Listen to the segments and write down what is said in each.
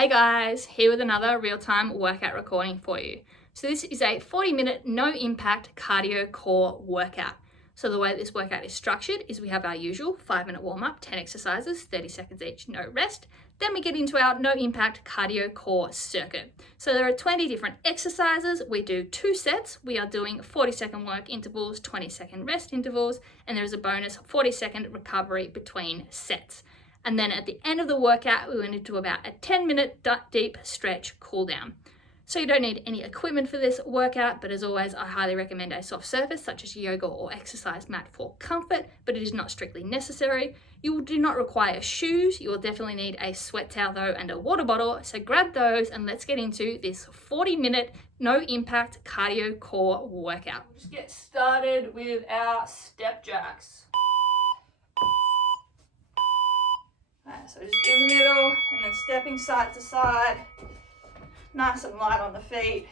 Hey guys, here with another real-time workout recording for you. So this is a 40-minute no-impact cardio core workout. So the way this workout is structured is we have our usual 5-minute warm-up, 10 exercises, 30 seconds each, no rest. Then we get into our no-impact cardio core circuit. So there are 20 different exercises. We do 2 sets. We are doing 40-second work intervals, 20-second rest intervals, and there is a bonus 40-second recovery between sets. And then at the end of the workout, we went into about a 10-minute deep stretch cool down. So you don't need any equipment for this workout, but as always, I highly recommend a soft surface such as yoga or exercise mat for comfort, but it is not strictly necessary. You do not require shoes. You will definitely need a sweat towel though and a water bottle. So grab those and let's get into this 40-minute no impact cardio core workout. Let's get started with our step jacks. So just in the middle and then stepping side to side, nice and light on the feet,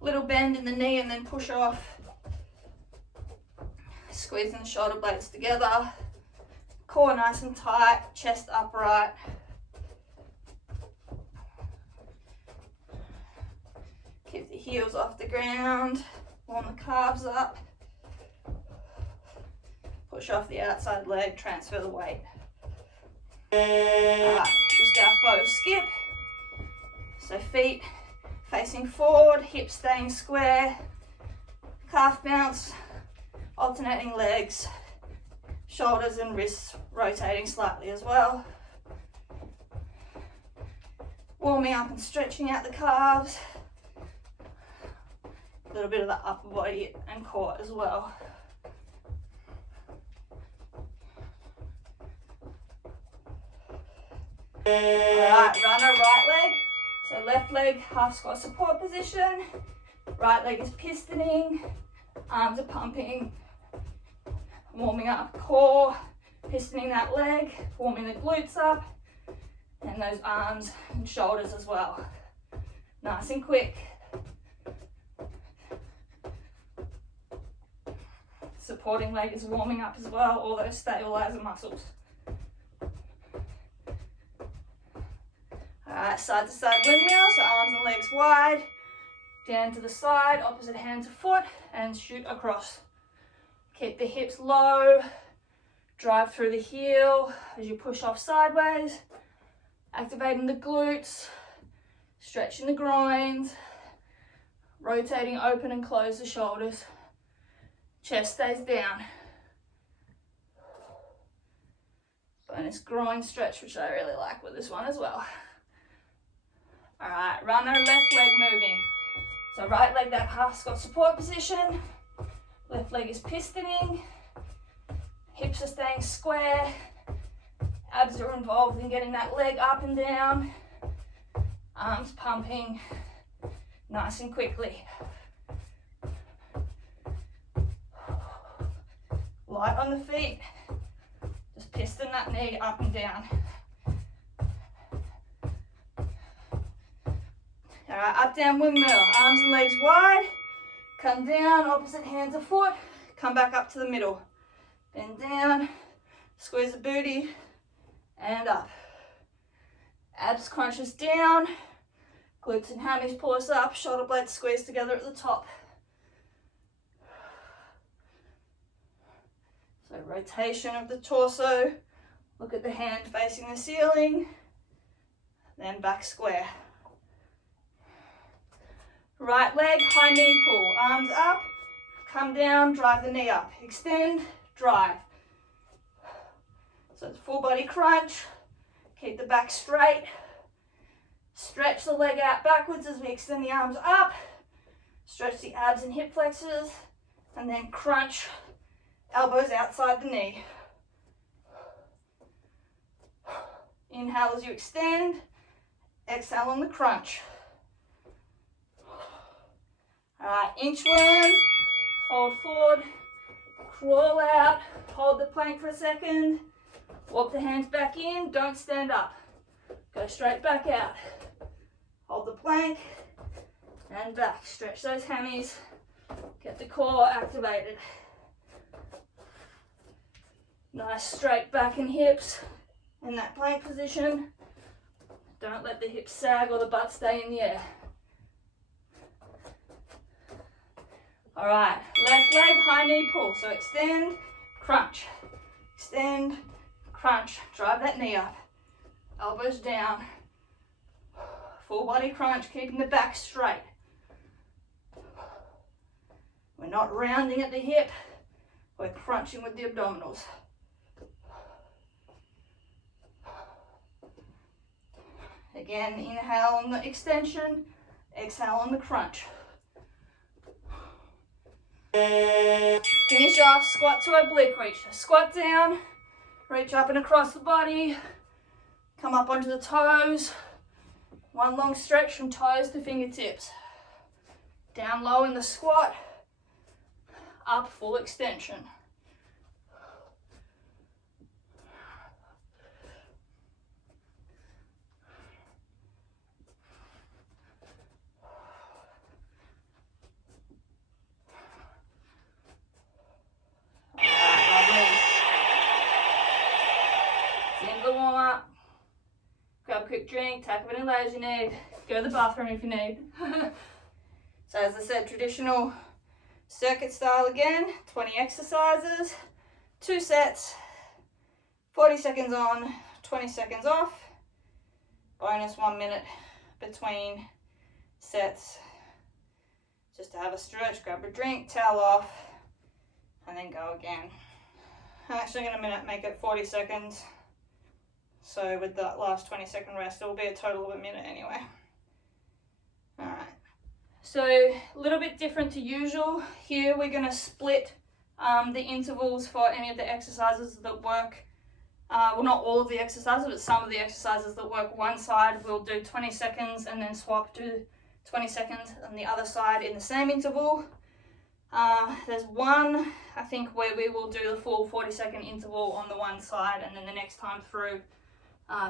little bend in the knee and then push off, squeezing the shoulder blades together, core nice and tight, chest upright. Keep the heels off the ground, warm the calves up, push off the outside leg, transfer the weight. Alright, just our faux skip. So feet facing forward, hips staying square, calf bounce, alternating legs, shoulders and wrists rotating slightly as well. Warming up and stretching out the calves. A little bit of the upper body and core as well. Alright, runner right leg. So left leg, half squat support position. Right leg is pistoning. Arms are pumping. Warming up core. Pistoning that leg. Warming the glutes up. And those arms and shoulders as well. Nice and quick. Supporting leg is warming up as well. All those stabilizer muscles. Alright, side to side windmill, so arms and legs wide, down to the side, opposite hand to foot, and shoot across. Keep the hips low, drive through the heel as you push off sideways, activating the glutes, stretching the groins, rotating open and close the shoulders, chest stays down. Bonus groin stretch, which I really like with this one as well. Alright, runner, left leg moving. So right leg, that half squat support position. Left leg is pistoning. Hips are staying square. Abs are involved in getting that leg up and down. Arms pumping nice and quickly. Light on the feet. Just piston that knee up and down. Alright, up, down, windmill. Arms and legs wide. Come down, opposite hand to foot. Come back up to the middle. Bend down, squeeze the booty, and up. Abs crunches down. Glutes and hammies pull us up. Shoulder blades squeeze together at the top. So rotation of the torso. Look at the hand facing the ceiling. Then back square. Right leg, high knee pull, arms up, come down, drive the knee up, extend, drive. So it's full body crunch, keep the back straight, stretch the leg out backwards as we extend the arms up, stretch the abs and hip flexors, and then crunch, elbows outside the knee. Inhale as you extend, exhale on the crunch. Alright, inchworm, fold forward, crawl out, hold the plank for a second, walk the hands back in, don't stand up, go straight back out, hold the plank, and back, stretch those hammies, get the core activated. Nice straight back and hips in that plank position, Don't let the hips sag or the butt stay in the air. All right, left leg, high knee pull. So extend, crunch, extend, crunch. Drive that knee up, elbows down. Full body crunch, keeping the back straight. We're not rounding at the hip, we're crunching with the abdominals. Again, inhale on the extension, exhale on the crunch. Finish off, squat to oblique reach. Squat down, reach up and across the body, come up onto the toes. One long stretch from toes to fingertips. Down low in the squat, up full extension. Warm up, grab a quick drink, take a bit of lazy need, go to the bathroom if you need. So as I said, traditional circuit style again, 20 exercises, 2 sets, 40 seconds on, 20 seconds off, bonus 1 minute between sets, just to have a stretch, grab a drink, towel off, and then go again. I'm actually going to make it 40 seconds. So with that last 20-second rest, it will be a total of a minute anyway. All right. So a little bit different to usual. Here we're going to split the intervals for any of the exercises that work. Well, not all of the exercises, but some of the exercises that work one side, we'll do 20 seconds and then swap to 20 seconds on the other side in the same interval. There's one, I think, where we will do the full 40-second interval on the one side, and then the next time through,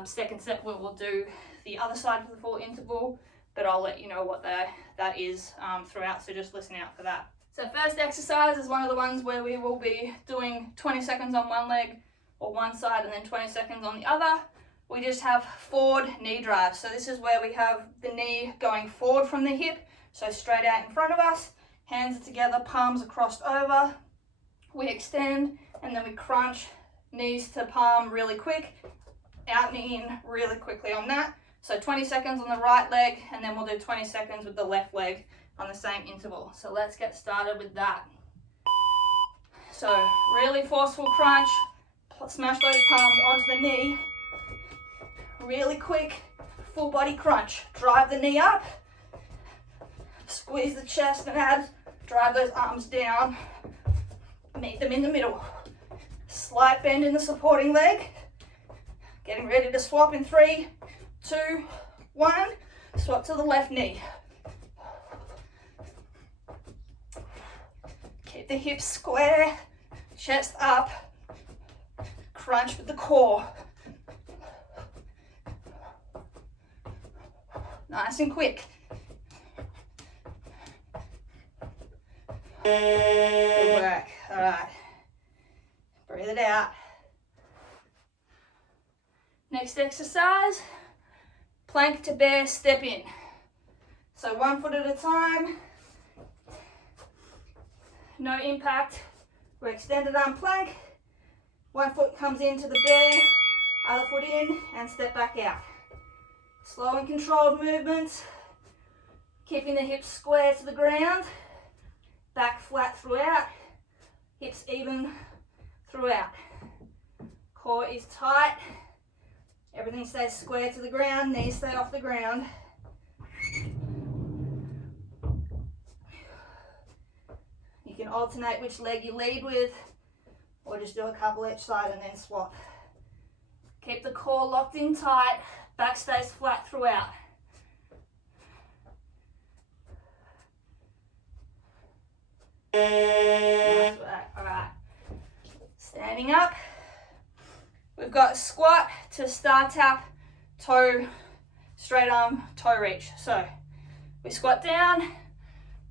second set, we will do the other side for the full interval, but I'll let you know what that is throughout, so just listen out for that. So first exercise is one of the ones where we will be doing 20 seconds on one leg or one side and then 20 seconds on the other. We just have forward knee drives. So this is where we have the knee going forward from the hip, so straight out in front of us, hands are together, palms are crossed over. We extend and then we crunch, knees to palm really quick, out and in really quickly on that. So 20 seconds on the right leg, and then we'll do 20 seconds with the left leg on the same interval. So let's get started with that. So really forceful crunch, smash those palms onto the knee. Really quick, full body crunch. Drive the knee up, squeeze the chest and abs, drive those arms down, meet them in the middle. Slight bend in the supporting leg. Getting ready to swap in 3, 2, 1. Swap to the left knee. Keep the hips square, chest up. Crunch with the core. Nice and quick. Good work. All right. Breathe it out. Next exercise, plank to bear, step in. So 1 foot at a time, no impact. We're extended arm plank. 1 foot comes into the bear, other foot in, and step back out. Slow and controlled movements, keeping the hips square to the ground, back flat throughout, hips even throughout. Core is tight. Everything stays square to the ground, knees stay off the ground. You can alternate which leg you lead with, or just do a couple each side and then swap. Keep the core locked in tight, back stays flat throughout. Nice work. All right. Standing up. We've got squat to star tap, toe, straight arm, toe reach. So we squat down,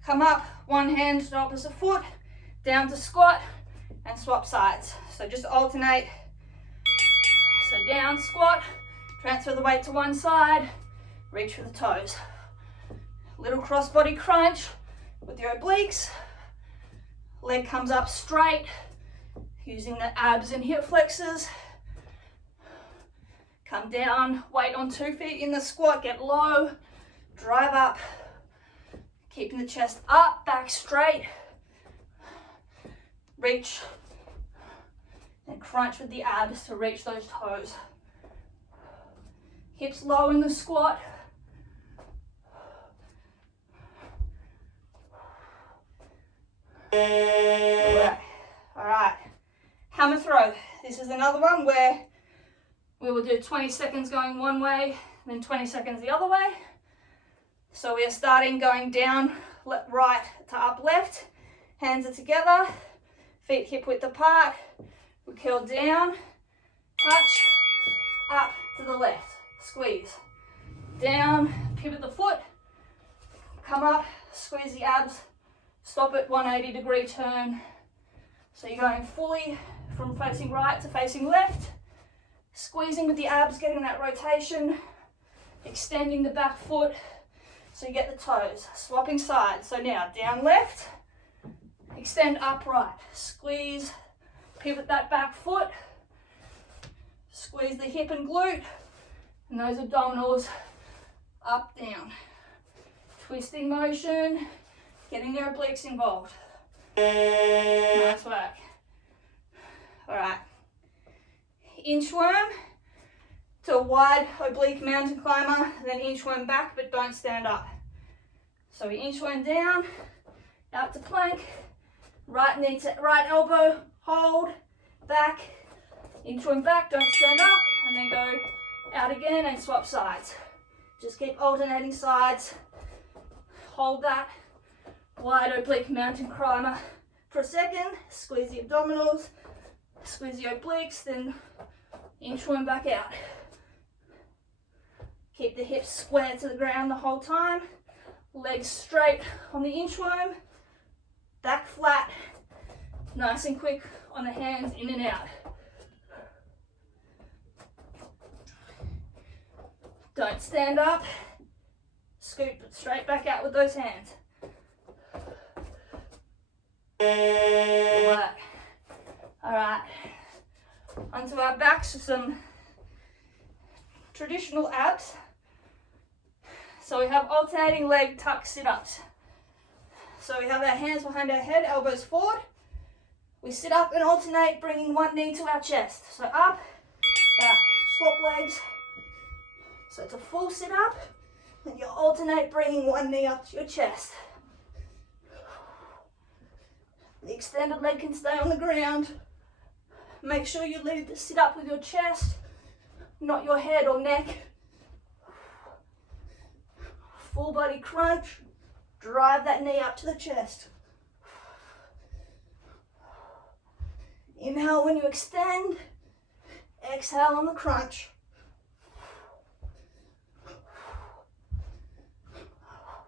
come up, one hand to opposite foot, down to squat, and swap sides. So just alternate. So down, squat, Transfer the weight to one side, reach for the toes. Little cross-body crunch with your obliques. Leg comes up straight, using the abs and hip flexors. Come down, weight on 2 feet in the squat, get low, drive up, keeping the chest up, back straight. Reach and crunch with the abs to reach those toes. Hips low in the squat. All right, hammer throw. This is another one where we will do 20 seconds going one way, then 20 seconds the other way. So we are starting going down, right to up left. Hands are together, feet hip width apart. We curl down, touch, up to the left, squeeze. Down, pivot the foot, come up, squeeze the abs, stop at 180-degree turn. So you're going fully from facing right to facing left, squeezing with the abs, getting that rotation, extending the back foot so you get the toes, swapping sides. So now down left, extend upright, squeeze, pivot that back foot, squeeze the hip and glute, and those abdominals up, down. Twisting motion, getting your obliques involved. Nice work. All right. Inchworm to a wide oblique mountain climber, then inchworm back, but don't stand up. So we inchworm down, out to plank, right knee to right elbow, hold, back, inchworm back, don't stand up, and then go out again and swap sides. Just keep alternating sides. Hold that wide oblique mountain climber for a second, squeeze the abdominals, squeeze the obliques, then inchworm back out. Keep the hips square to the ground the whole time, legs straight on the inchworm, back flat, nice and quick on the hands, in and out. Don't stand up, scoop it straight back out with those hands. Good work. All right, onto our backs for some traditional abs. So we have alternating leg tuck sit-ups. So we have our hands behind our head, elbows forward. We sit up and alternate, bringing one knee to our chest. So up, back, swap legs. So it's a full sit-up, and you alternate bringing one knee up to your chest. The extended leg can stay on the ground. Make sure you lead the sit-up with your chest, not your head or neck. Full body crunch, drive that knee up to the chest. Inhale when you extend, exhale on the crunch.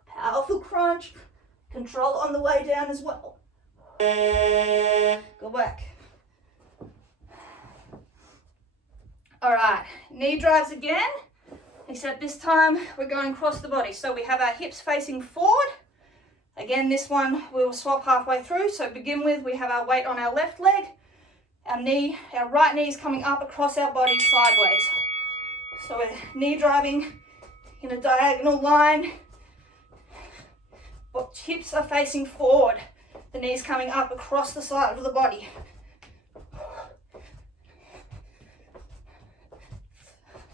Powerful crunch, control on the way down as well. Good work. All right, knee drives again, except this time we're going across the body. So we have our hips facing forward. Again, this one we'll swap halfway through. So to begin with, we have our weight on our left leg. Our right knee is coming up across our body sideways. So we're knee driving in a diagonal line. But hips are facing forward. The knees coming up across the side of the body.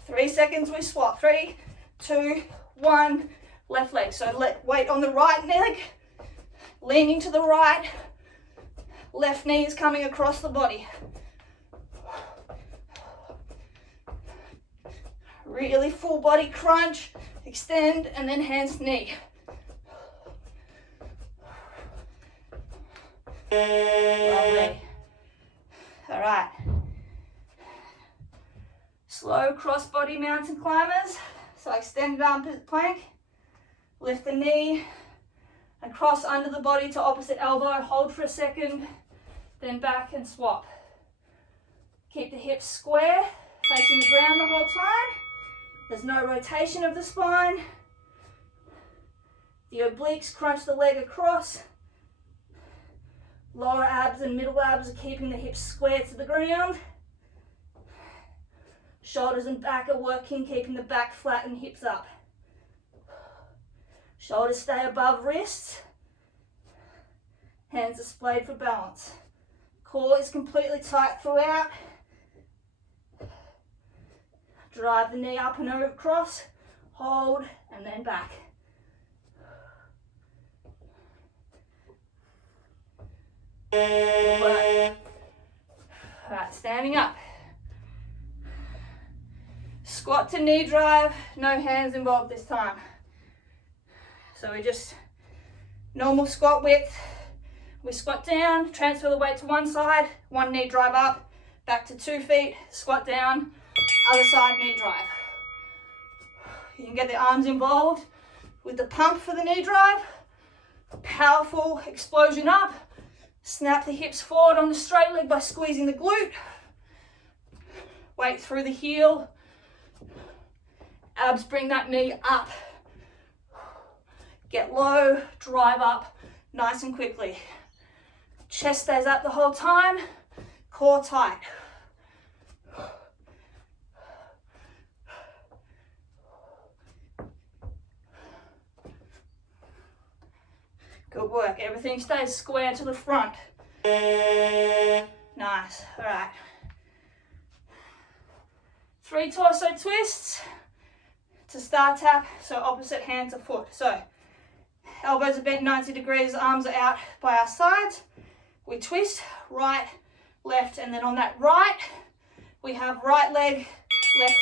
3 seconds, we swap. 3, 2, 1, left leg. So weight on the right leg, leaning to the right, left knee is coming across the body. Really full body crunch, extend, and then hands to knee. Lovely. All right. Slow cross-body mountain climbers. So extended arm plank, lift the knee, and cross under the body to opposite elbow. Hold for a second, then back and swap. Keep the hips square, facing the ground the whole time. There's no rotation of the spine. The obliques crunch the leg across. Lower abs and middle abs are keeping the hips square to the ground. Shoulders and back are working, keeping the back flat and hips up. Shoulders stay above wrists. Hands are splayed for balance. Core is completely tight throughout. Drive the knee up and over across. Hold and then back. Good work. Alright, standing up. Squat to knee drive, no hands involved this time. So we just normal squat width. We squat down, transfer the weight to one side, one knee drive up, back to 2 feet, squat down, other side knee drive. You can get the arms involved with the pump for the knee drive. Powerful explosion up. Snap the hips forward on the straight leg by squeezing the glute. Weight through the heel. Abs bring that knee up. Get low, drive up nice and quickly. Chest stays up the whole time. Core tight. Good work. Everything stays square to the front. Nice. All right. 3 torso twists to star tap. So opposite hand to foot. So elbows are bent 90 degrees, arms are out by our sides. We twist, right, left, and then on that right, we have right leg, left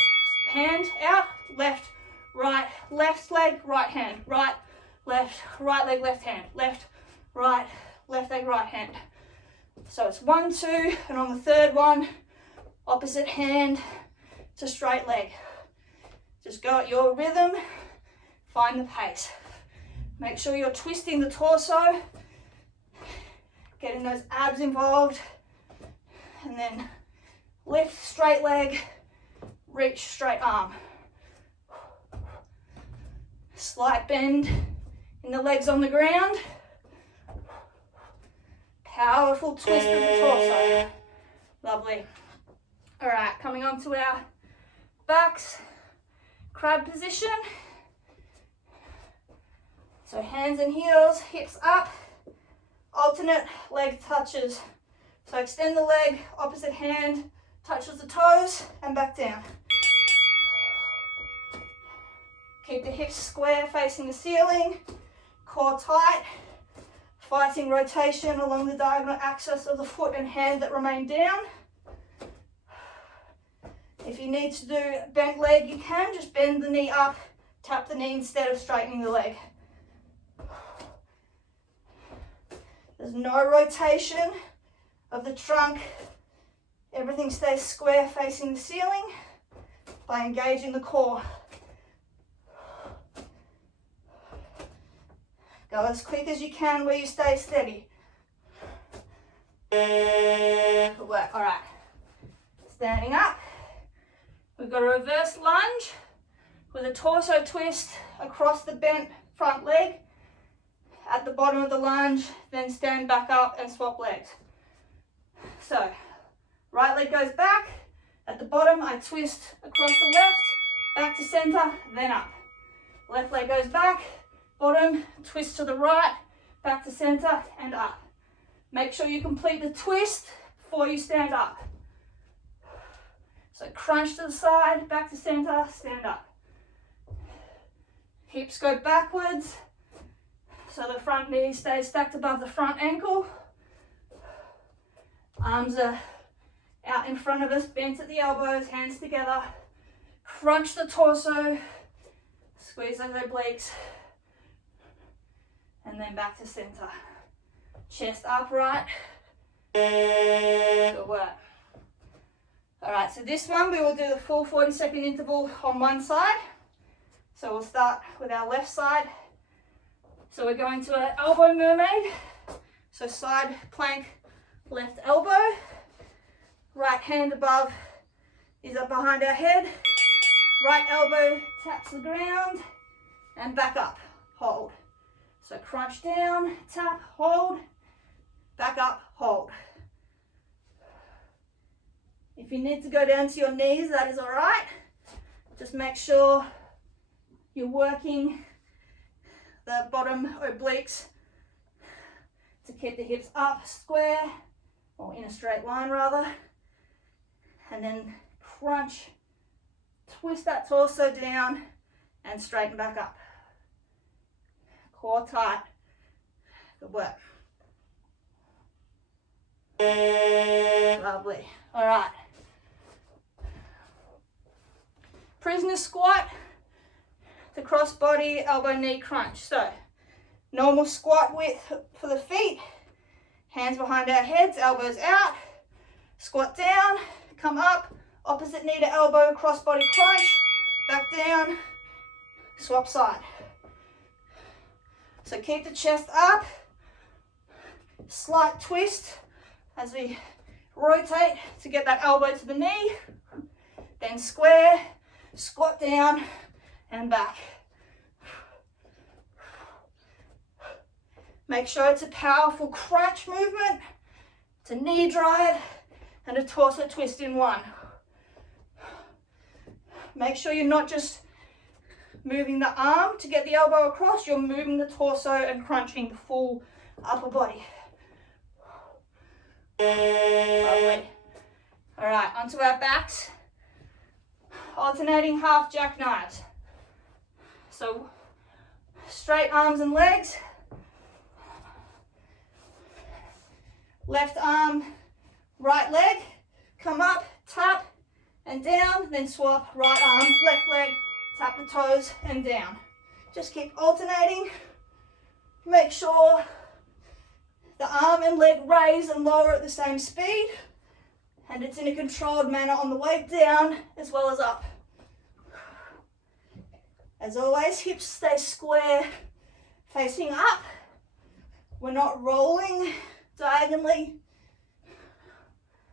hand out, left, right, left leg, right hand, right, left, right leg, left hand, left, right, left leg, right hand. So it's 1, 2, and on the third one, opposite hand to straight leg. Just go at your rhythm, find the pace. Make sure you're twisting the torso, getting those abs involved, and then lift straight leg, reach straight arm. Slight bend in the legs on the ground. Powerful twist of the torso. Lovely. All right, coming on to our backs, crab position. So hands and heels, hips up, alternate leg touches. So extend the leg, opposite hand touches the toes and back down. Keep the hips square facing the ceiling, core tight, fighting rotation along the diagonal axis of the foot and hand that remain down. If you need to do bent leg, you can just bend the knee up, tap the knee instead of straightening the leg. There's no rotation of the trunk. Everything stays square facing the ceiling by engaging the core. Go as quick as you can where you stay steady. Good work. All right. Standing up. We've got a reverse lunge with a torso twist across the bent front leg. At the bottom of the lunge, then stand back up and swap legs. So, right leg goes back. At the bottom, I twist across the left, back to center, then up. Left leg goes back, bottom, twist to the right, back to center, and up. Make sure you complete the twist before you stand up. So crunch to the side, back to center, stand up. Hips go backwards, so the front knee stays stacked above the front ankle. Arms are out in front of us, bent at the elbows, hands together. Crunch the torso, squeeze those obliques, and then back to center. Chest upright. Good work. All right, so this one we will do the full 40-second interval on one side. So we'll start with our left side. So we're going to an elbow mermaid. So side plank, left elbow. Right hand above is up behind our head. Right elbow taps the ground and back up, hold. So crunch down, tap, hold, back up, hold. If you need to go down to your knees, that is all right. Just make sure you're working the bottom obliques to keep the hips up, square, or in a straight line rather. And then crunch, twist that torso down and straighten back up. Core tight. Good work. Lovely. All right. Prisoner squat to cross body, elbow, knee crunch. So normal squat width for the feet, hands behind our heads, elbows out, squat down, come up, opposite knee to elbow, cross body crunch, back down, swap side. So keep the chest up, slight twist as we rotate to get that elbow to the knee, then square, squat down and back. Make sure it's a powerful crunch movement. It's a knee drive and a torso twist in one. Make sure you're not just moving the arm to get the elbow across, you're moving the torso and crunching the full upper body. Lovely. All right, onto our backs. Alternating half jackknives. So straight arms and legs. Left arm, right leg, come up, tap and down, then swap, right arm, left leg, tap the toes and down. Just keep alternating. Make sure the arm and leg raise and lower at the same speed, and it's in a controlled manner on the way down as well as up. As always, hips stay square, facing up. We're not rolling diagonally.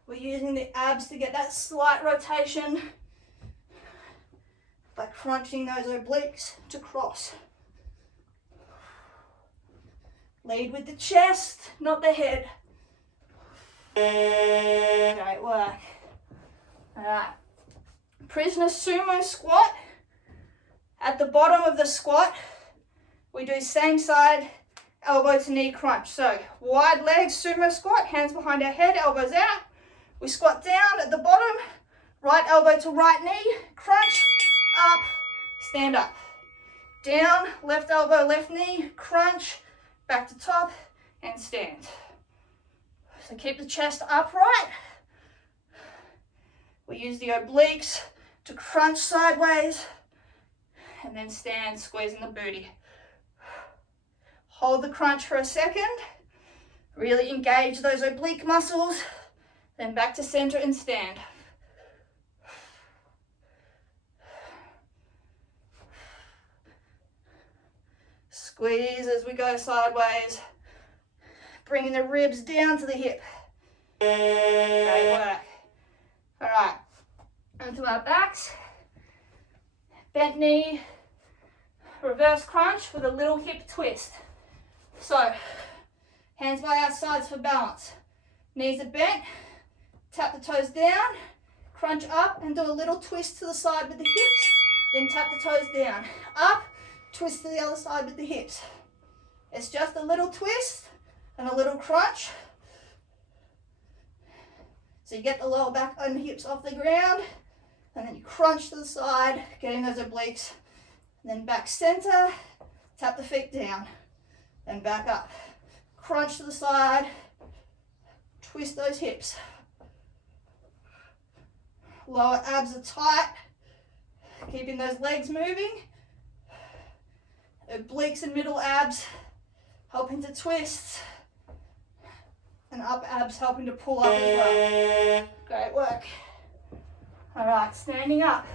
We're using the abs to get that slight rotation by crunching those obliques to cross. Lead with the chest, not the head. Great work. All right. Prisoner sumo squat. At the bottom of the squat, we do same side, elbow to knee crunch. So wide legs, sumo squat, hands behind our head, elbows out. We squat down at the bottom, right elbow to right knee, crunch, up, stand up. Down, left elbow, left knee, crunch, back to top, and stand. So keep the chest upright. We use the obliques to crunch sideways, and then stand, squeezing the booty. Hold the crunch for a second. Really engage those oblique muscles. Then back to center and stand. Squeeze as we go sideways. Bringing the ribs down to the hip. Great work. All right, onto our backs. Bent knee, reverse crunch with a little hip twist. So, hands by our sides for balance. Knees are bent, tap the toes down, crunch up and do a little twist to the side with the hips, then tap the toes down. Up, twist to the other side with the hips. It's just a little twist and a little crunch. So you get the lower back and hips off the ground, and then you crunch to the side, getting those obliques, and then back center, tap the feet down, then back up. Crunch to the side, twist those hips. Lower abs are tight, keeping those legs moving. Obliques and middle abs helping to twist, and up abs helping to pull up as well. Great work. All right, standing up.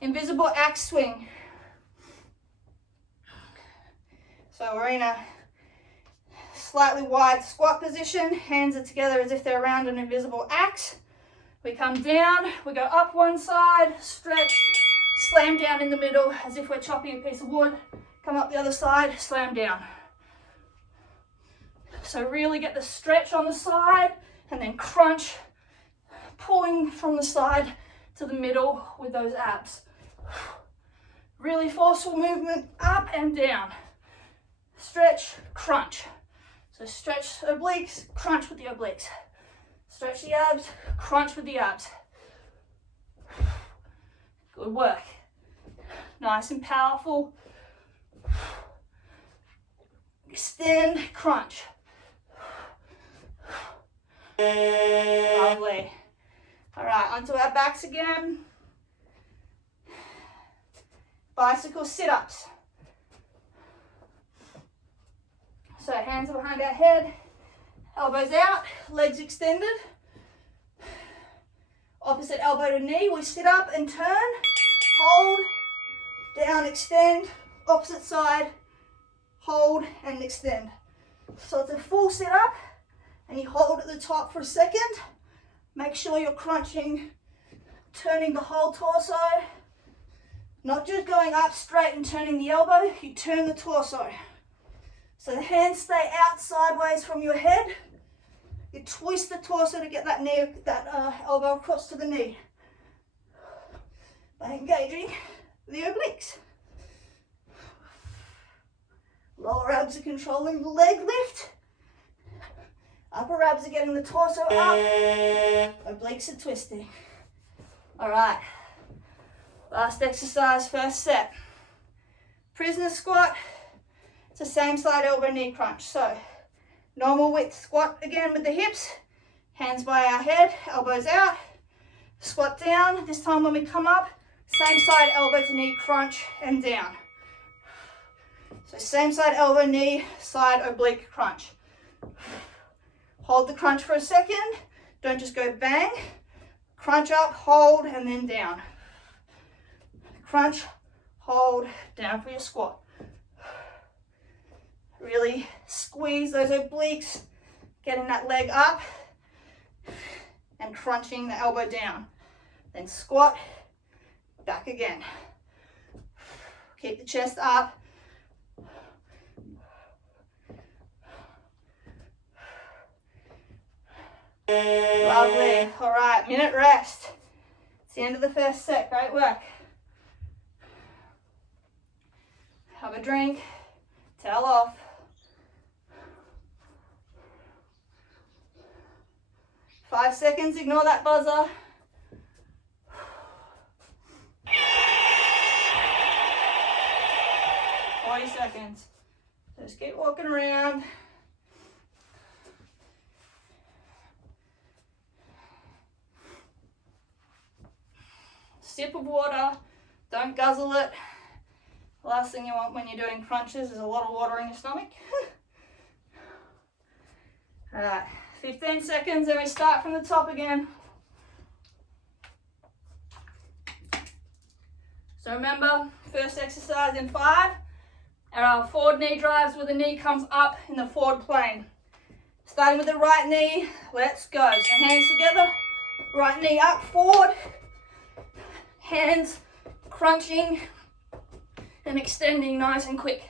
Invisible axe swing. So we're in a slightly wide squat position. Hands are together as if they're around an invisible axe. We come down, we go up one side, stretch, slam down in the middle as if we're chopping a piece of wood. Come up the other side, slam down. So really get the stretch on the side and then crunch, pulling from the side to the middle with those abs. Really forceful movement up and down. Stretch, crunch. So stretch obliques, crunch with the obliques. Stretch the abs, crunch with the abs. Good work. Nice and powerful. Extend, crunch. Lovely. All right, onto our backs again. Bicycle sit-ups. So hands are behind our head, elbows out, legs extended. Opposite elbow to knee, we sit up and turn, hold, down, extend, opposite side, hold and extend. So it's a full sit up and you hold at the top for a second. Make sure you're crunching, turning the whole torso, not just going up straight and turning the elbow, you turn the torso. So the hands stay out sideways from your head. You twist the torso to get that knee, elbow across to the knee by engaging the obliques. Lower abs are controlling the leg lift. Upper abs are getting the torso up. Obliques are twisting. All right. Last exercise, first set. Prisoner squat. It's the same side elbow knee crunch. So normal width squat again with the hips. Hands by our head, elbows out. Squat down. This time when we come up, same side elbow to knee crunch and down. So same side elbow, knee, side oblique crunch. Hold the crunch for a second. Don't just go bang. Crunch up, hold, and then down. Crunch, hold, down for your squat. Really squeeze those obliques, getting that leg up and crunching the elbow down. Then squat, back again. Keep the chest up. Lovely. All right, minute rest. It's the end of the first set. Great work. Have a drink, towel off. Five seconds, ignore that buzzer. Seconds. Just keep walking around. Sip of water. Don't guzzle it. The last thing you want when you're doing crunches is a lot of water in your stomach. All right, 15 seconds, then we start from the top again. So remember, first exercise in 5. Our forward knee drives where the knee comes up in the forward plane. Starting with the right knee, let's go. So hands together, right knee up, forward. Hands crunching and extending nice and quick.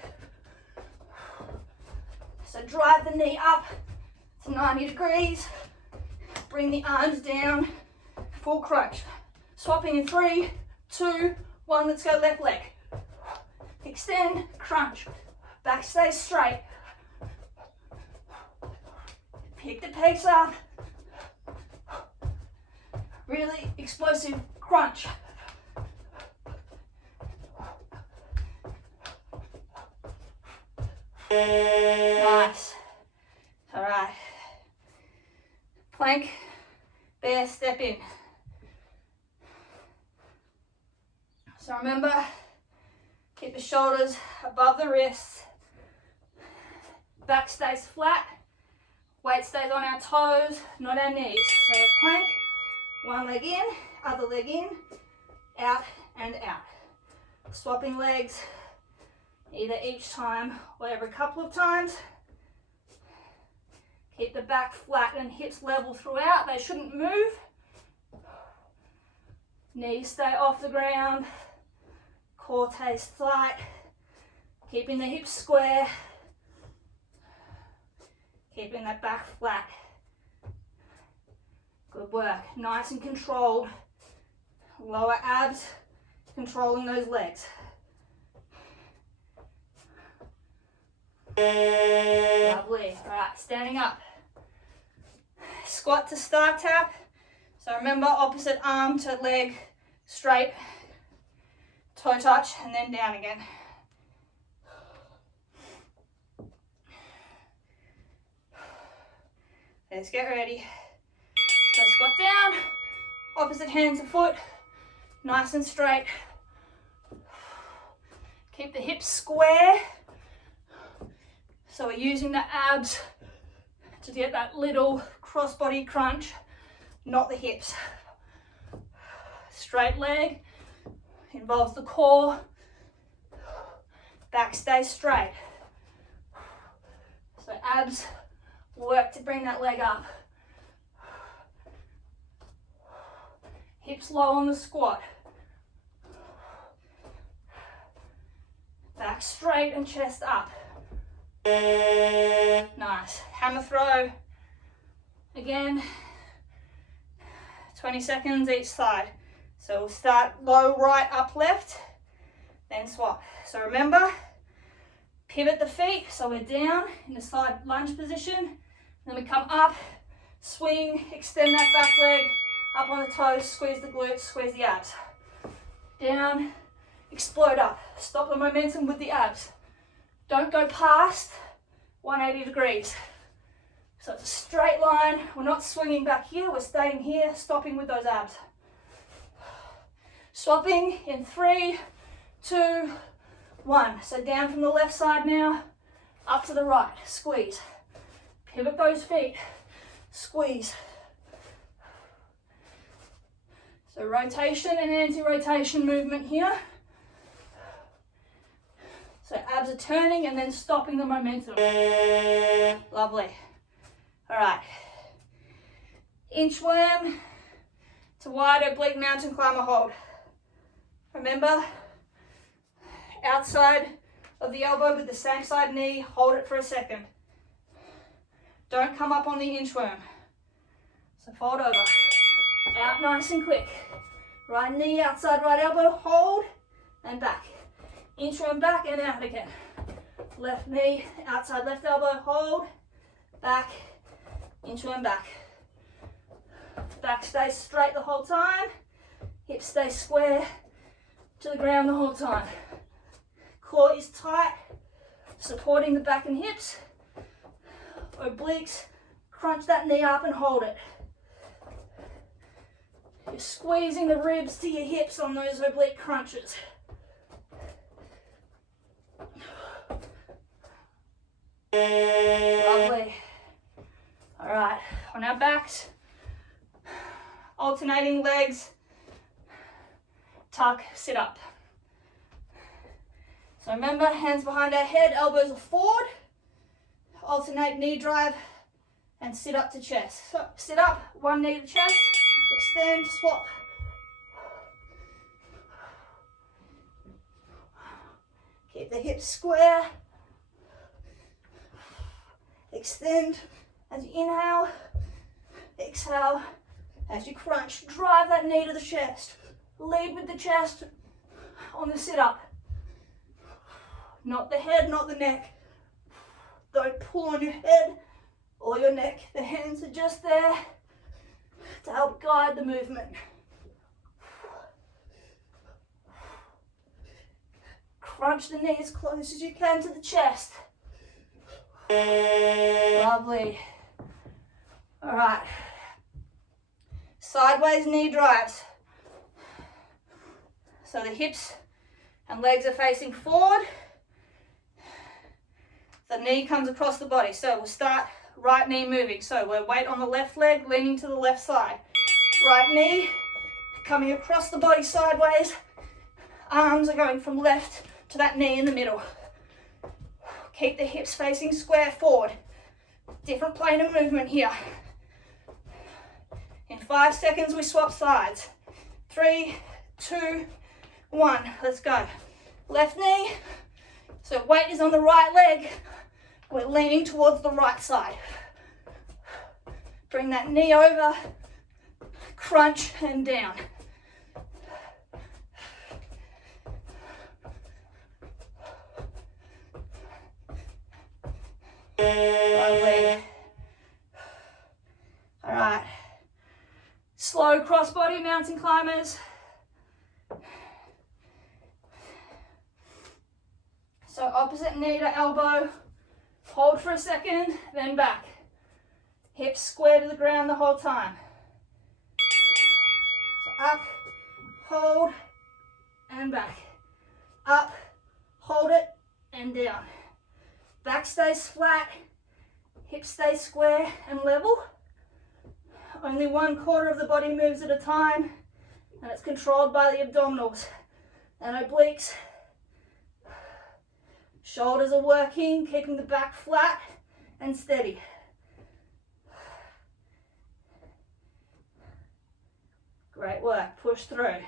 So drive the knee up to 90 degrees. Bring the arms down, full crunch. Swapping in 3, 2, 1, let's go left leg. Extend, crunch, back stays straight. Pick the pace up. Really explosive crunch. Nice. All right. Plank, bear, step in. So remember, keep the shoulders above the wrists. Back stays flat. Weight stays on our toes, not our knees. So plank, one leg in, other leg in, out and out. Swapping legs, either each time or every couple of times. Keep the back flat and hips level throughout. They shouldn't move. Knees stay off the ground. Core stays tight. Keeping the hips square. Keeping that back flat. Good work. Nice and controlled. Lower abs, controlling those legs. Lovely. All right, standing up. Squat to star tap. So remember, opposite arm to leg, straight, toe touch, and then down again. Let's get ready. So squat down, opposite hand to foot, nice and straight. Keep the hips square. So we're using the abs to get that little crossbody crunch, not the hips. Straight leg involves the core. Back stays straight. So abs work to bring that leg up. Hips low on the squat. Back straight and chest up. Nice. Hammer throw. Again, 20 seconds each side. So we'll start low right, up left, then swap. So remember, pivot the feet, so we're down in the side lunge position. Then we come up, swing, extend that back leg, up on the toes, squeeze the glutes, squeeze the abs. Down, explode up. Stop the momentum with the abs. Don't go past 180 degrees. So it's a straight line. We're not swinging back here. We're staying here, stopping with those abs. Swapping in 3, 2, 1. So down from the left side now, up to the right. Squeeze. Pivot those feet. Squeeze. So rotation and anti-rotation movement here. So abs are turning and then stopping the momentum. Lovely. All right. Inchworm to wide oblique mountain climber hold. Remember, outside of the elbow with the same side knee, hold it for a second. Don't come up on the inchworm. So fold over. Out nice and quick. Right knee outside right elbow, hold and back. Inchworm back and out again. Left knee outside left elbow, hold, back, inchworm back. Back stays straight the whole time. Hips stay square to the ground the whole time. Core is tight, supporting the back and hips. Obliques, crunch that knee up and hold it. You're squeezing the ribs to your hips on those oblique crunches. Lovely. All right, on our backs, alternating legs, tuck, sit up. So remember, hands behind our head, elbows are forward, alternate knee drive, and sit up to chest. So sit up, one knee to chest, extend, swap. Keep the hips square. Extend as you inhale, exhale as you crunch. Drive that knee to the chest. Lead with the chest on the sit up. Not the head, not the neck. Don't pull on your head or your neck. The hands are just there to help guide the movement. Crunch the knee as close as you can to the chest. Lovely. All right. Sideways knee drives. So the hips and legs are facing forward. The knee comes across the body. So we'll start right knee moving. So we're weight on the left leg, leaning to the left side. Right knee coming across the body sideways. Arms are going from left to that knee in the middle. Keep the hips facing square forward. Different plane of movement here. In 5 seconds, we swap sides. 3, 2, 1. Let's go. Left knee. So weight is on the right leg. We're leaning towards the right side. Bring that knee over. Crunch and down. Lovely. All right. Slow crossbody mountain climbers. So opposite knee to elbow. Hold for a second, then back. Hips square to the ground the whole time. So up, hold, and back. Up, hold it, and down. Back stays flat, hips stay square and level. Only 1/4 of the body moves at a time, and it's controlled by the abdominals and obliques. Shoulders are working, keeping the back flat and steady. Great work, push through.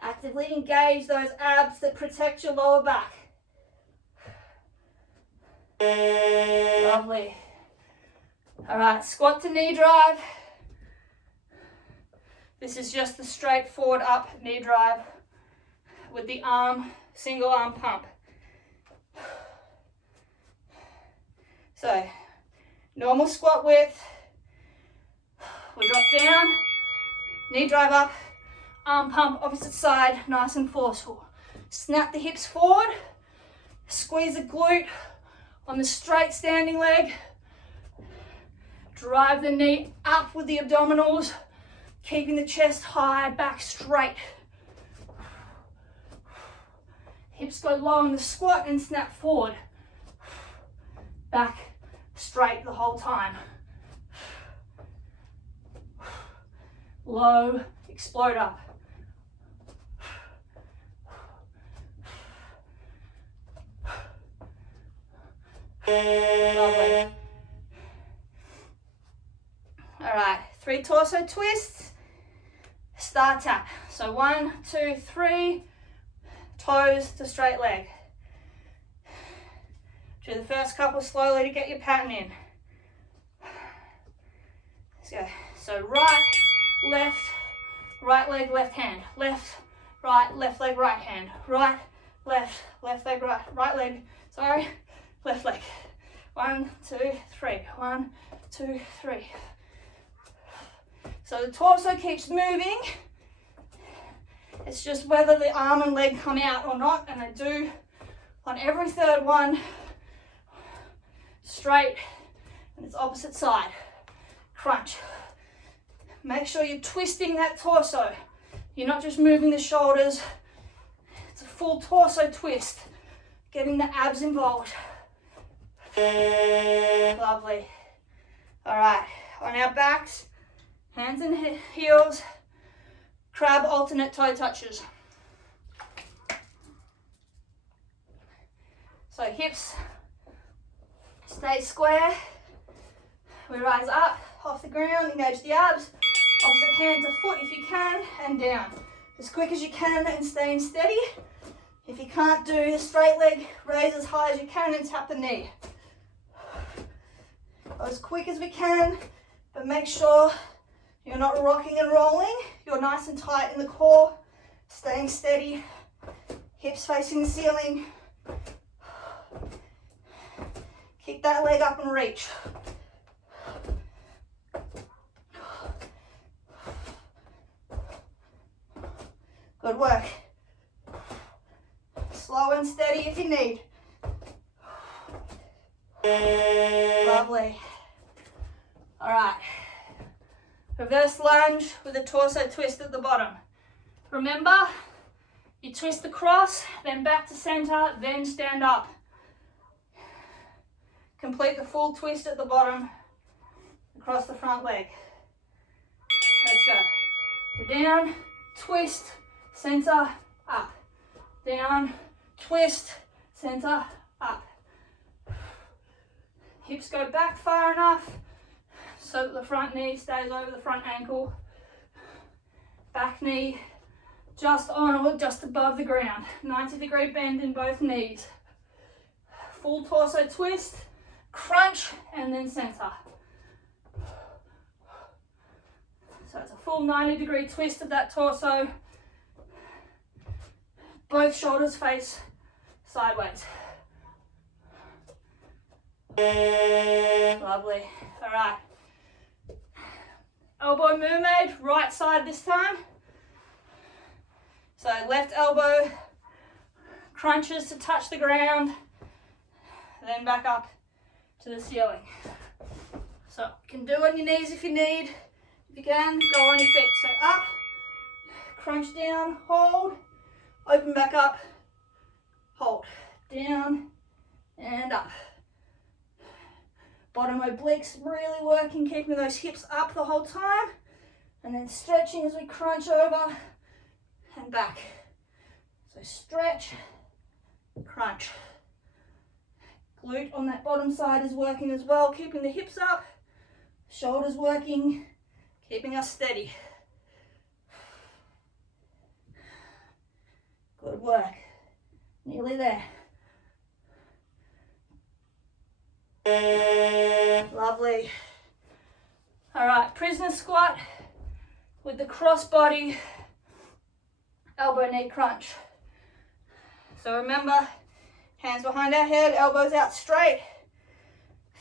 Actively engage those abs that protect your lower back. Lovely. All right, squat to knee drive. This is just the straight forward up knee drive with the arm, single arm pump. So, normal squat width. We drop down, knee drive up, arm pump opposite side, nice and forceful. Snap the hips forward, squeeze the glute on the straight standing leg. Drive the knee up with the abdominals, keeping the chest high, back straight. Hips go low in the squat and snap forward. Back straight the whole time. Low, explode up. Lovely. All right, 3 torso twists. Star tap. So 1, 2, 3, toes to straight leg. Do the first couple slowly to get your pattern in. Let's go. So right, left, right leg, left hand. Left, left leg, right hand. Right, left leg, right leg. Sorry, left leg. 1, 2, 3. 1, 2, 3. So the torso keeps moving. It's just whether the arm and leg come out or not, and I do on every third one, straight, and it's opposite side. Crunch. Make sure you're twisting that torso. You're not just moving the shoulders. It's a full torso twist, getting the abs involved. Lovely. All right, on our backs, hands and heels, crab alternate toe touches. So hips stay square. We rise up off the ground, engage the abs. Opposite hand to foot if you can, and down. As quick as you can and staying steady. If you can't do the straight leg, raise as high as you can and tap the knee. As quick as we can, but make sure you're not rocking and rolling. You're nice and tight in the core, staying steady, hips facing the ceiling. Kick that leg up and reach. Good work. Slow and steady if you need. Lovely. All right. Reverse lunge with a torso twist at the bottom. Remember, you twist across, then back to center, then stand up. Complete the full twist at the bottom, across the front leg. Let's go. So down, twist, center, up. Down, twist, center, up. Hips go back far enough so that the front knee stays over the front ankle. Back knee just on or just above the ground. 90-degree bend in both knees. Full torso twist, crunch, and then center. So it's a full 90-degree twist of that torso. Both shoulders face sideways. Lovely. All right. Elbow mermaid, right side this time. So left elbow crunches to touch the ground, then back up to the ceiling. So you can do on your knees if you need. If you can, go on your feet. So up, crunch down, hold, open back up, hold, down and up. Bottom obliques really working, keeping those hips up the whole time, and then stretching as we crunch over and back. So stretch, crunch. Glute on that bottom side is working as well, keeping the hips up, shoulders working, keeping us steady. Good work. Nearly there. Lovely. All right, prisoner squat with the cross body elbow knee crunch. So remember, hands behind our head, elbows out straight,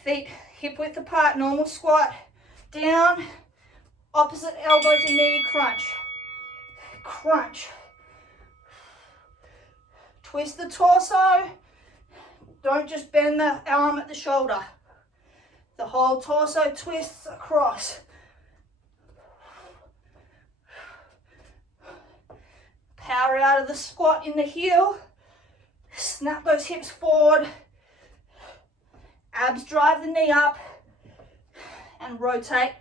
feet hip width apart, normal squat, down, opposite elbow to knee crunch, crunch. Twist the torso, don't just bend the arm at the shoulder. The whole torso twists across. Power out of the squat in the heel. Snap those hips forward. Abs drive the knee up and rotate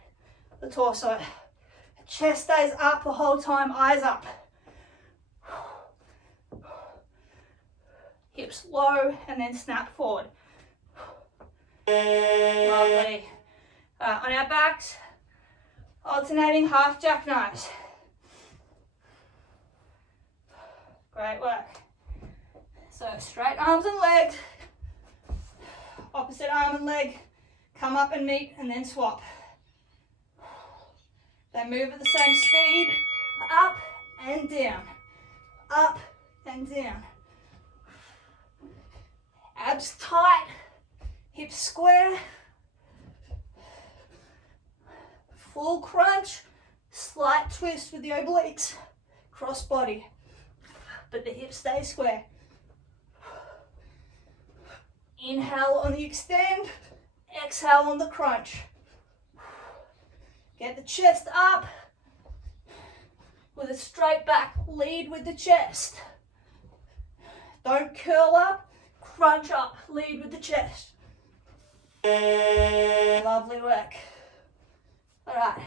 the torso. Chest stays up the whole time, eyes up. Hips low and then snap forward. Lovely. On our backs, alternating half jackknives. Great work. So straight arms and legs, opposite arm and leg, come up and meet and then swap. They move at the same speed, up and down, up and down. Abs tight, hips square, full crunch, slight twist with the obliques, cross body, but the hips stay square. Inhale on the extend, exhale on the crunch. Get the chest up with a straight back, lead with the chest. Don't curl up, crunch up, lead with the chest. Lovely work. All right.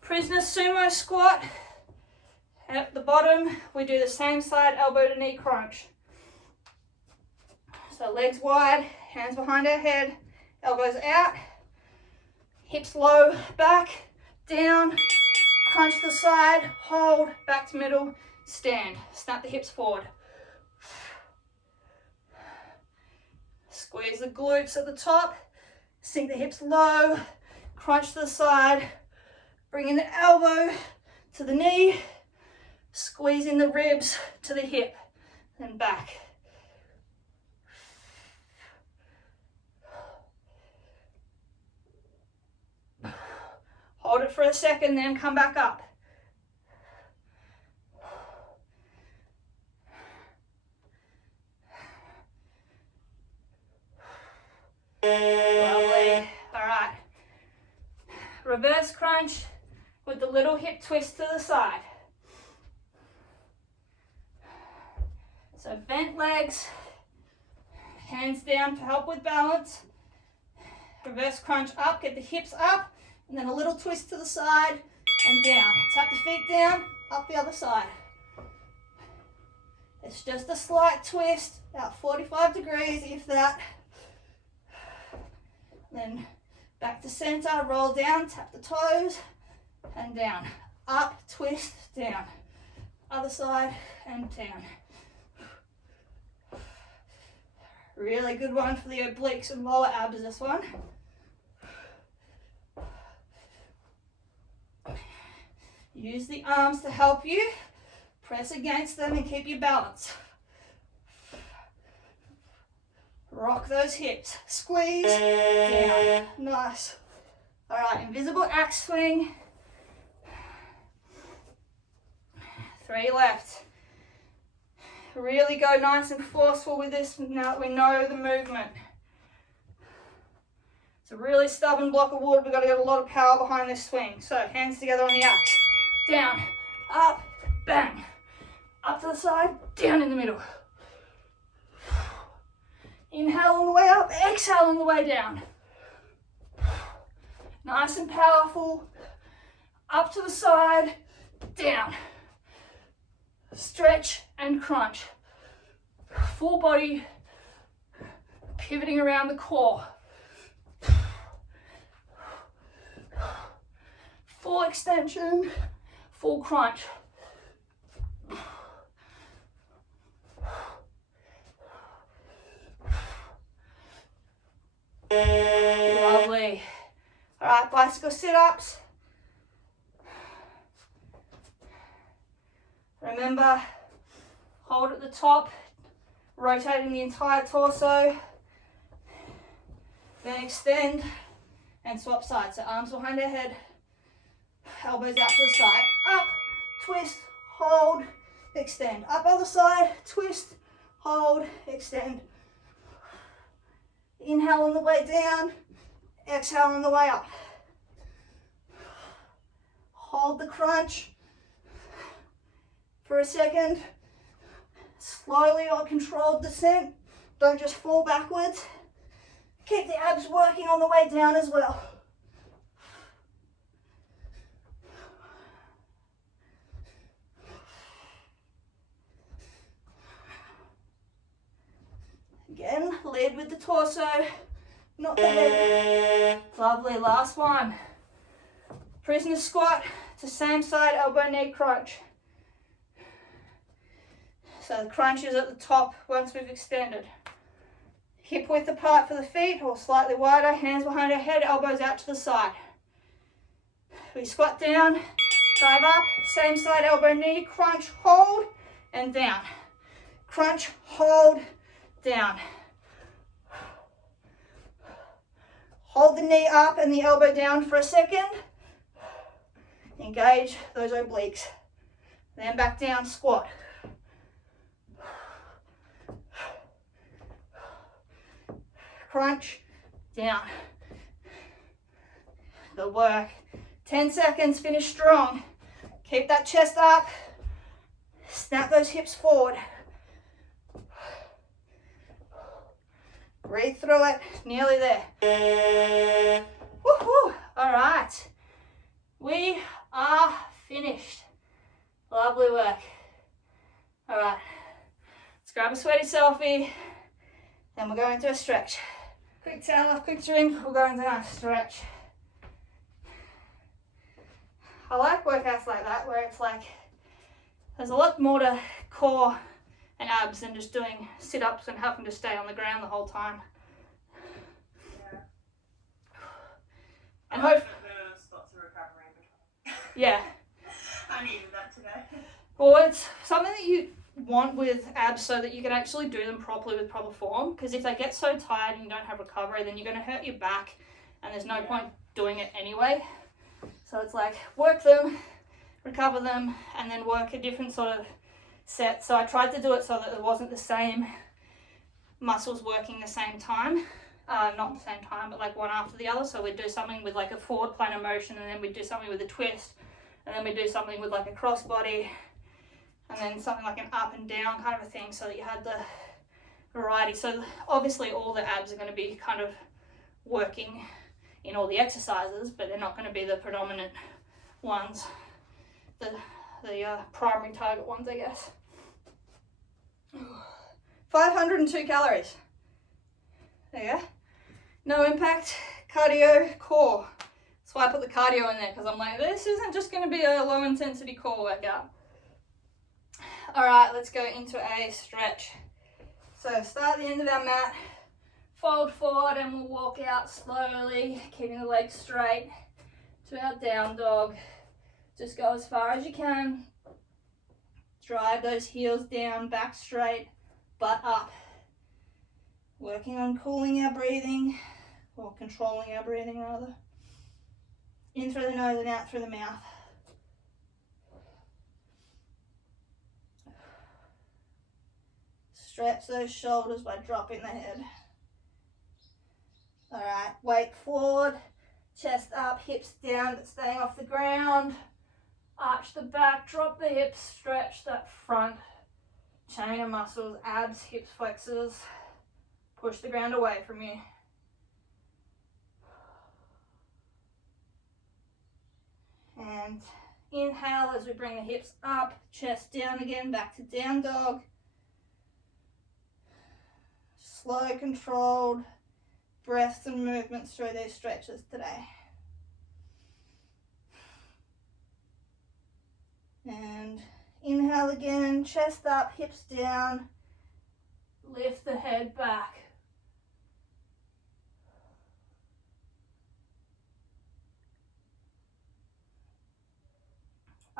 Prisoner sumo squat. At the bottom, we do the same side, elbow to knee crunch. So legs wide, hands behind our head, elbows out, hips low, back, down, crunch the side, hold, back to middle, stand. Snap the hips forward. Squeeze the glutes at the top, sink the hips low, crunch to the side, bring in the elbow to the knee, squeeze in the ribs to the hip, then back. Hold it for a second, then come back up. Lovely. All right. Reverse crunch with the little hip twist to the side. So bent legs, hands down to help with balance. Reverse crunch up, get the hips up, and then a little twist to the side and down. Tap the feet down, up the other side. It's just a slight twist, about 45 degrees, if that. Then back to center, roll down, tap the toes, and down. up, twist, down. Other side and down. Really good one for the obliques and lower abs, this one. Use the arms to help you. Press against them and keep your balance. Rock those hips. Squeeze, down. Nice. All right, invisible axe swing. 3 left. Really go nice and forceful with this now that we know the movement. It's a really stubborn block of wood. We've got to get a lot of power behind this swing. So hands together on the axe. Down, up, bang. Up to the side, down in the middle. Inhale on the way up, exhale on the way down. Nice and powerful. Up to the side, down. Stretch and crunch. Full body, pivoting around the core. Full extension, full crunch. Lovely. All right, bicycle sit-ups. Remember, hold at the top, rotating the entire torso. Then extend and swap sides. So arms behind our head, elbows out to the side. Up, twist, hold, extend. Up other side, twist, hold, extend. Inhale on the way down, exhale on the way up. Hold the crunch for a second. Slowly or controlled descent. Don't just fall backwards. Keep the abs working on the way down as well. Again, lead with the torso, not the head. Lovely, last one. Prisoner squat to same side, elbow, knee, crunch. So the crunch is at the top once we've extended. Hip width apart for the feet or slightly wider, hands behind our head, elbows out to the side. We squat down, drive up, same side, elbow, knee, crunch, hold, and down. Crunch, hold, down. Hold the knee up and the elbow down for a second. Engage those obliques. Then back down, squat. Crunch, down. Good work. 10 seconds, finish strong. Keep that chest up. Snap those hips forward. Breathe through it, nearly there. Woohoo! All right, we are finished. Lovely work. All right, let's grab a sweaty selfie. Then we're going to a stretch. Quick towel off, quick drink, we're going to a stretch. I like workouts like that where it's like, there's a lot more to core and abs than just doing sit-ups and having to stay on the ground the whole time. Yeah. And hope. Spots of recovery in between. Yeah. I needed that today. Well, it's something that you want with abs so that you can actually do them properly with proper form. Because if they get so tired and you don't have recovery, then you're going to hurt your back, and there's no point doing it anyway. So it's like work them, recover them, and then work a different sort of set. So I tried to do it so that it wasn't the same muscles working the same time. Not the same time, but like one after the other. So we'd do something with like a forward planar motion, and then we'd do something with a twist, and then we'd do something with like a crossbody, and then something like an up and down kind of a thing, so that you had the variety. So obviously all the abs are going to be kind of working in all the exercises, but they're not going to be the predominant ones, the primary target ones, I guess. 502 calories. There you go. No impact, cardio, core. That's why I put the cardio in there, because I'm like, this isn't just going to be a low intensity core workout. All right, let's go into a stretch. So start at the end of our mat, fold forward, and we'll walk out slowly, keeping the legs straight to our down dog. Just go as far as you can. Drive those heels down, back straight, butt up. Working on cooling our breathing, or controlling our breathing rather. In through the nose and out through the mouth. Stretch those shoulders by dropping the head. All right, weight forward, chest up, hips down but staying off the ground. Arch the back, drop the hips, stretch that front chain of muscles, abs, hips, flexors. Push the ground away from you. And inhale as we bring the hips up, chest down again, back to down dog. Slow, controlled breaths and movements through these stretches today. And inhale again, chest up, hips down, lift the head back.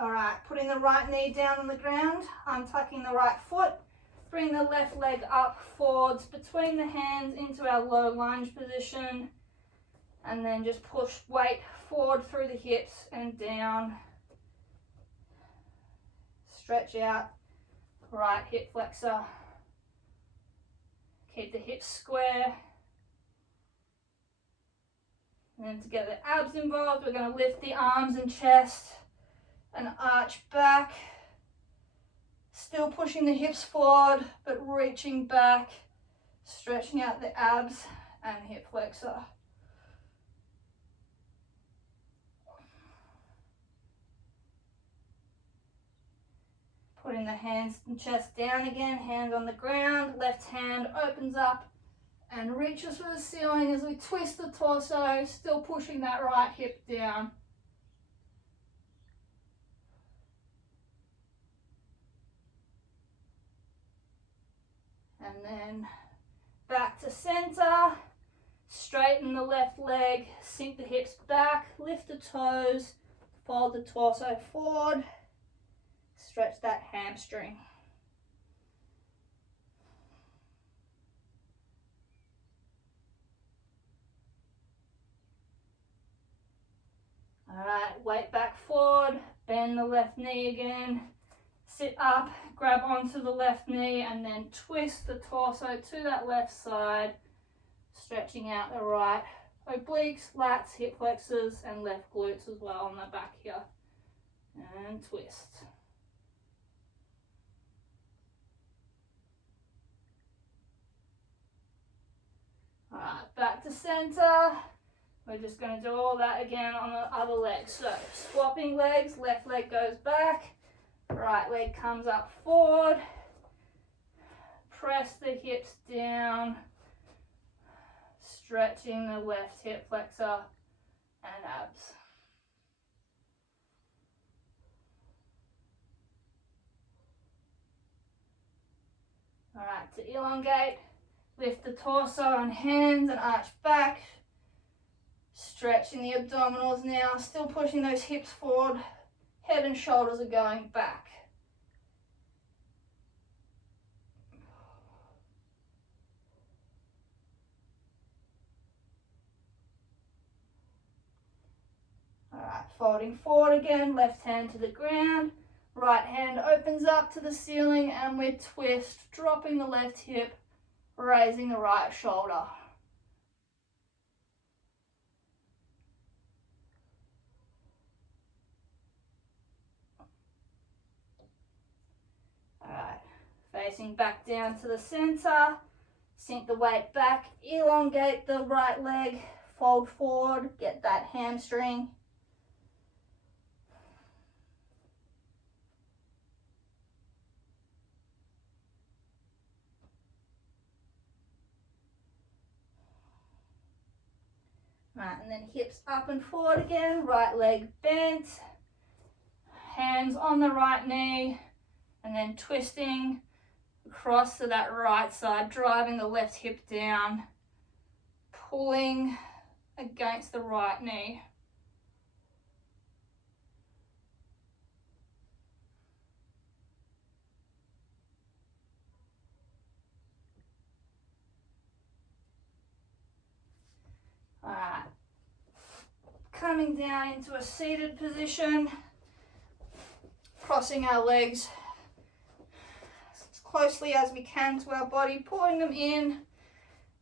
All right, putting the right knee down on the ground, untucking the right foot, bring the left leg up forwards between the hands into our low lunge position, and then just push weight forward through the hips and down. Stretch out, right hip flexor. Keep the hips square. And then to get the abs involved, we're going to lift the arms and chest and arch back. Still pushing the hips forward, but reaching back, stretching out the abs and hip flexor. Putting the hands and chest down again, hands on the ground, left hand opens up and reaches for the ceiling as we twist the torso, still pushing that right hip down. And then back to center, straighten the left leg, sink the hips back, lift the toes, fold the torso forward, stretch that hamstring. All right, weight back forward, bend the left knee again, sit up, grab onto the left knee, and then twist the torso to that left side, stretching out the right obliques, lats, hip flexors, and left glutes as well on the back here. And twist. All right, back to center. We're just going to do all that again on the other leg. So swapping legs, left leg goes back, right leg comes up forward, press the hips down, stretching the left hip flexor and abs. All right, to elongate, lift the torso on hands and arch back, stretching the abdominals now, still pushing those hips forward, head and shoulders are going back. All right, folding forward again, left hand to the ground, right hand opens up to the ceiling, and we twist, dropping the left hip, raising the right shoulder. Alright, facing back down to the center, sink the weight back, elongate the right leg, fold forward, get that hamstring. Right, Alright, and then hips up and forward again, right leg bent, hands on the right knee, and then twisting across to that right side, driving the left hip down, pulling against the right knee. Alright, coming down into a seated position, crossing our legs as closely as we can to our body, pulling them in.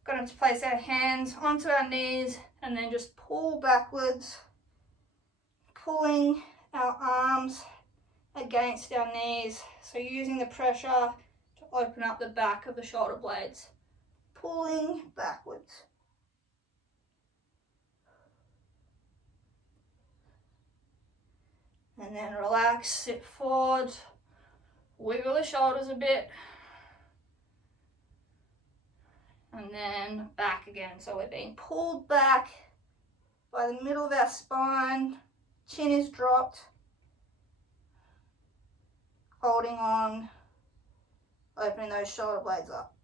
Going to place our hands onto our knees and then just pull backwards, pulling our arms against our knees. So using the pressure to open up the back of the shoulder blades, pulling backwards. And then relax, sit forward, wiggle the shoulders a bit, and then back again. So we're being pulled back by the middle of our spine, chin is dropped, holding on, opening those shoulder blades up.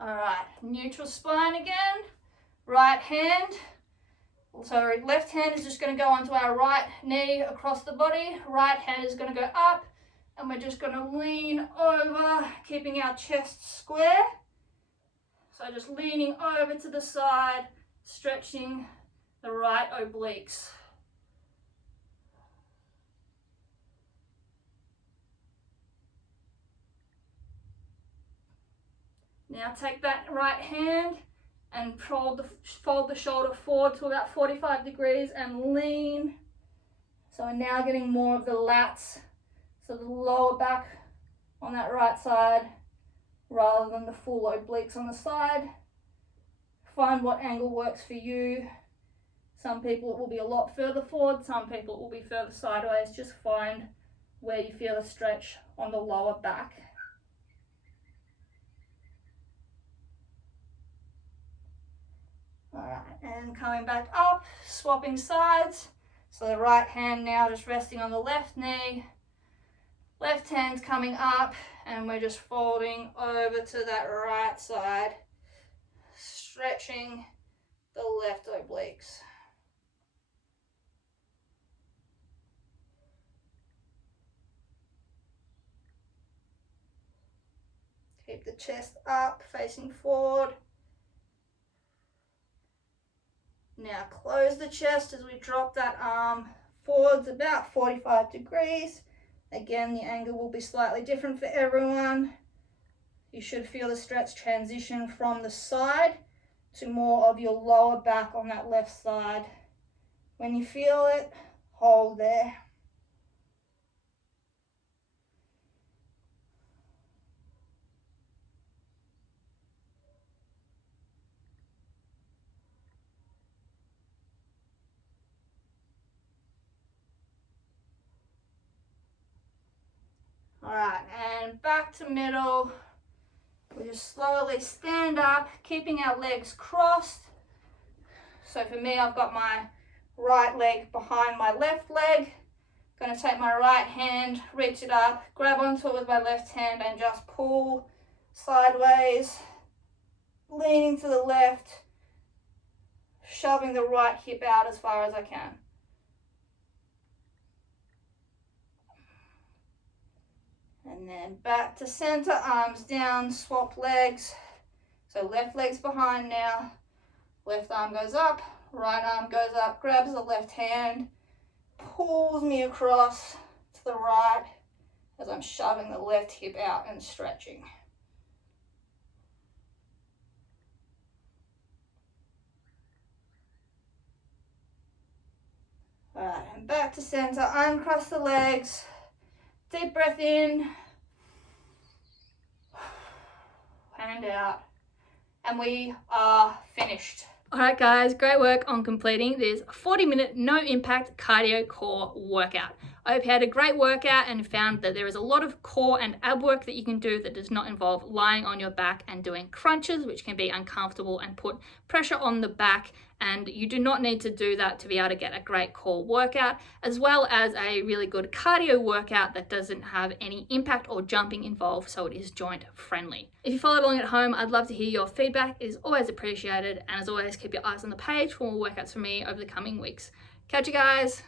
All right, neutral spine again. Right hand, sorry, left hand is just going to go onto our right knee across the body. Right hand is going to go up, and we're just going to lean over, keeping our chest square. So just leaning over to the side, stretching the right obliques. Now take that right hand and fold the shoulder forward to about 45 degrees and lean. So we're now getting more of the lats, so the lower back on that right side rather than the full obliques on the side. Find what angle works for you. Some people it will be a lot further forward, some people it will be further sideways. Just find where you feel a stretch on the lower back. Alright, and coming back up, swapping sides. So the right hand now just resting on the left knee. Left hand's coming up, and we're just folding over to that right side, stretching the left obliques. Keep the chest up, facing forward. Now close the chest as we drop that arm forwards about 45 degrees. Again, the angle will be slightly different for everyone. You should feel the stretch transition from the side to more of your lower back on that left side. When you feel it, hold there. All right, and back to middle. We just slowly stand up, keeping our legs crossed. So for me, I've got my right leg behind my left leg. Going to take my right hand, reach it up, grab onto it with my left hand and just pull sideways, leaning to the left, shoving the right hip out as far as I can. And then back to center, arms down, swap legs. So left leg's behind now. Left arm goes up, right arm goes up, grabs the left hand, pulls me across to the right as I'm shoving the left hip out and stretching. All right, and back to center, uncross the legs. Deep breath in and out, and we are finished. Alright guys, great work on completing this 40-minute no impact cardio core workout. I hope you had a great workout and found that there is a lot of core and ab work that you can do that does not involve lying on your back and doing crunches, which can be uncomfortable and put pressure on the back. And you do not need to do that to be able to get a great core workout, as well as a really good cardio workout that doesn't have any impact or jumping involved, so it is joint friendly. If you followed along at home, I'd love to hear your feedback. It is always appreciated. And as always, keep your eyes on the page for more workouts from me over the coming weeks. Catch you guys.